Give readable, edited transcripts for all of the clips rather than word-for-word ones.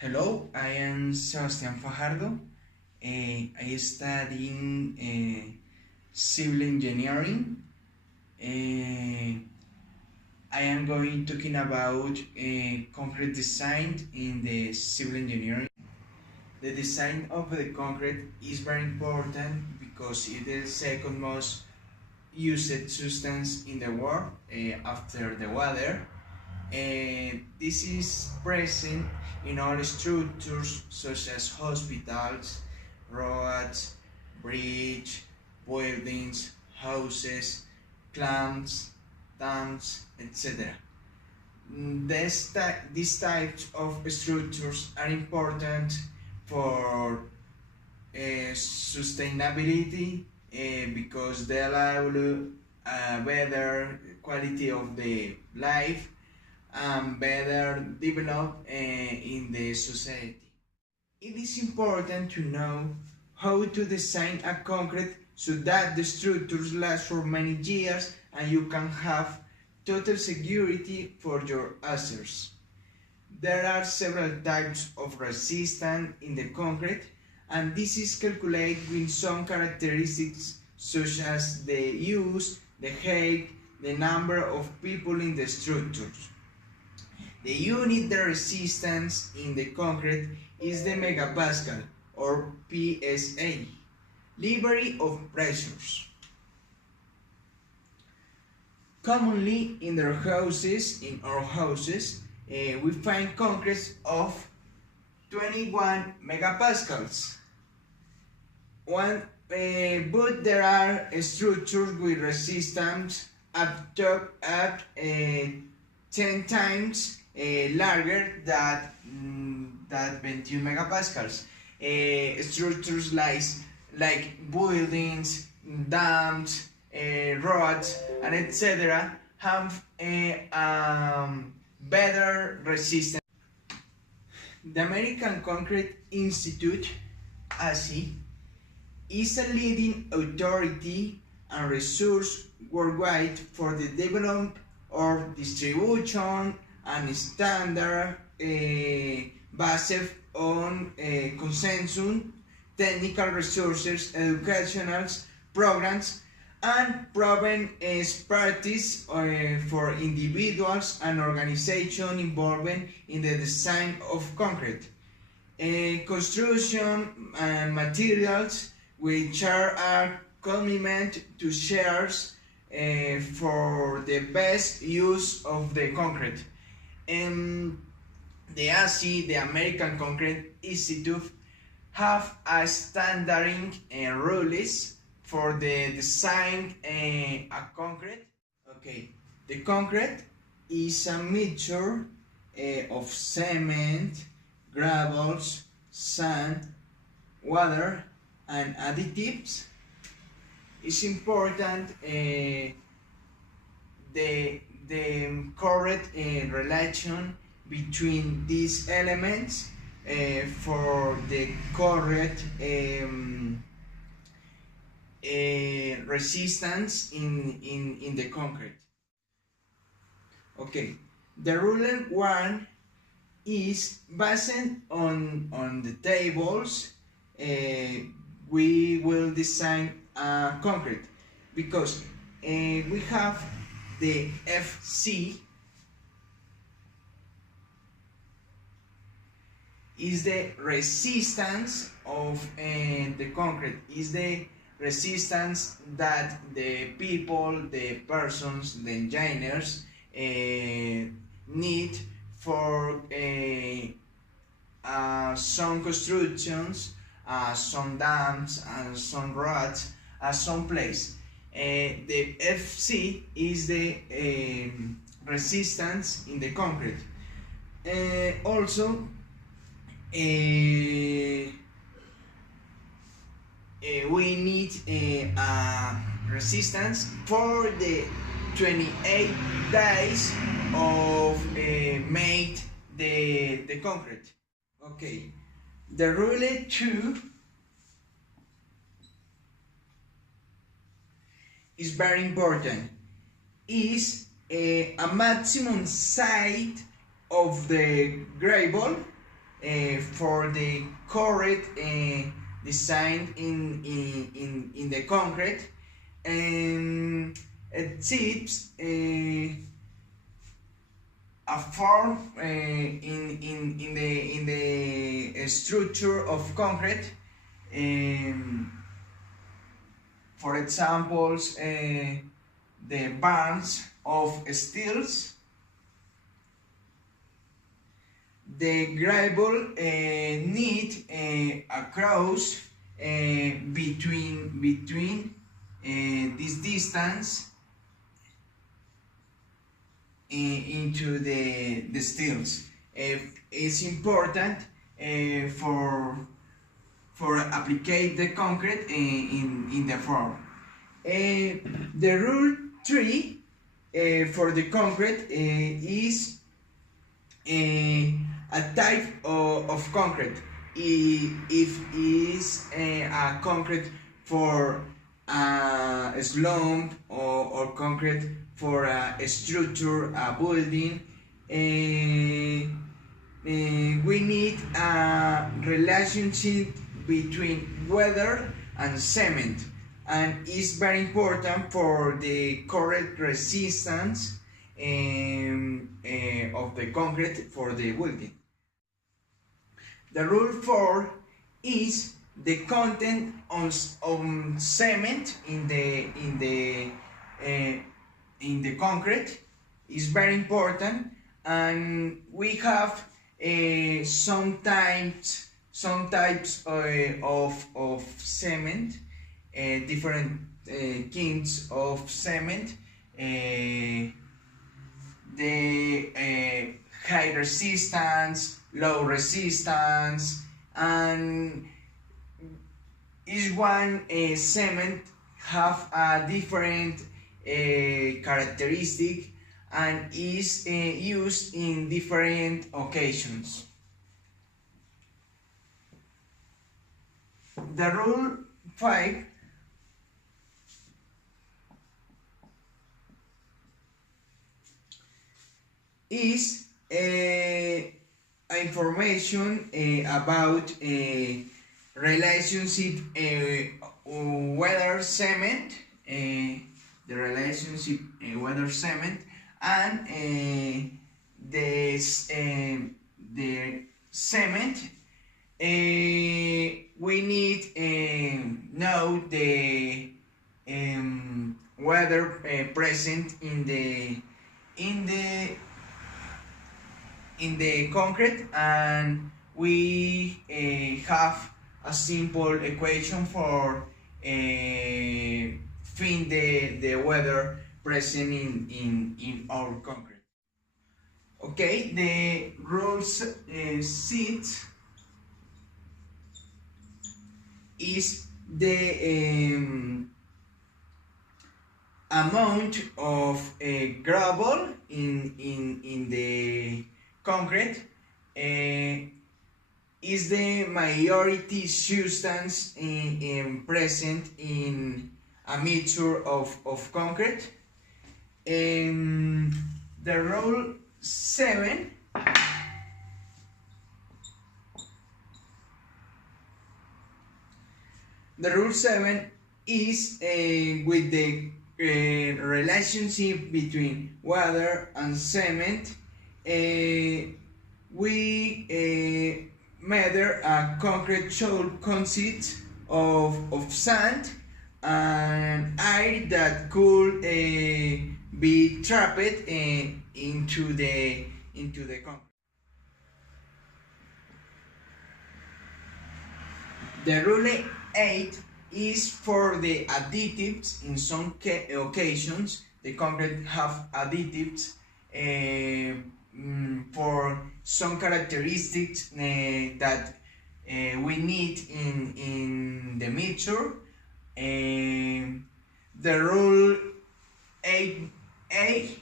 Hello, I am Sebastián Fajardo. I study civil engineering. I am going talking about concrete design in the civil engineering. The design of the concrete is very important because it is the second most used substance in the world after the water. This is present in all structures such as hospitals, roads, bridges, buildings, houses, plants, dams, etc. These types of structures are important for sustainability because they allow a better quality of the life and better develop in the society. It is important to know how to design a concrete so that the structures last for many years and you can have total security for your assets. There are several types of resistance in the concrete, and this is calculated with some characteristics such as the use, the height, the number of people in the structures. The unit of resistance in the concrete is the megapascal or PSA, liberty of pressures. Commonly in our houses, we find concrete of 21 megapascals. But there are structures with resistance up to 10 times larger than 21 megapascals. Structures like buildings, dams, roads, and etc. have better resistance. The American Concrete Institute, ASI, is a leading authority and resource worldwide for the development or distribution and standard based on consensus, technical resources, educational programs, and proven expertise for individuals and organizations involved in the design of concrete. Construction materials which are a commitment to shares for the best use of the concrete. The ASI, the American Concrete Institute, have a standarding rules for the design a concrete. Okay, the concrete is a mixture of cement, gravels, sand, water, and additives. It's important the correct relation between these elements for the correct resistance in the concrete. Okay, the rule one is based on the tables. We will design concrete because we have the FC is the resistance of the concrete, is the resistance that the people, the persons, the engineers need for some constructions, some dams, and some roads, some place. The FC is the resistance in the concrete. Also, we need a resistance for the 28 days of made the concrete. Okay, the rule 2 is very important. Is a maximum height of the gravel for the correct design in the concrete, and tips a form in the structure of concrete. For examples, the bands of steels, the gravel need a cross between this distance into the steels. It's important for apply the concrete in the form. The rule 3 for the concrete is a type of concrete. If it is a concrete for a slump or concrete for a structure, a building, we need a relationship between weather and cement, and it's very important for the correct resistance of the concrete for the building. The rule 4 is the content on cement in the concrete is very important, and we have some types of cement, different kinds of cement. The high resistance, low resistance, and each one cement have a different characteristic and is used in different occasions. The rule 5 is information about relationship weather cement, the relationship weather cement, and the cement. We need know the weather present in the concrete, and we have a simple equation for find the weather present in our concrete. Okay, the rules 6 is the amount of gravel in the concrete is the majority substance present in a meter of concrete. The rule 7 is with the relationship between water and cement. We measure a concrete should consist of sand and air that could be trapped into the concrete. The rule 8 is for the additives. In some occasions, the concrete have additives for some characteristics that we need in the mixture. The rule 8A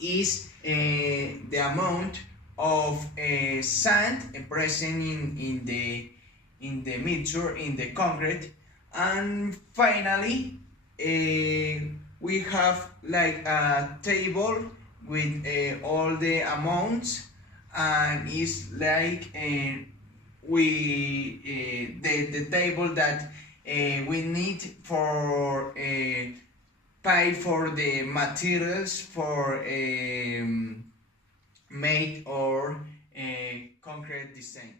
is the amount of sand present in the mixture in the concrete. And finally, we have like a table with all the amounts, and it's like the table that we need for pay for the materials for make or concrete design.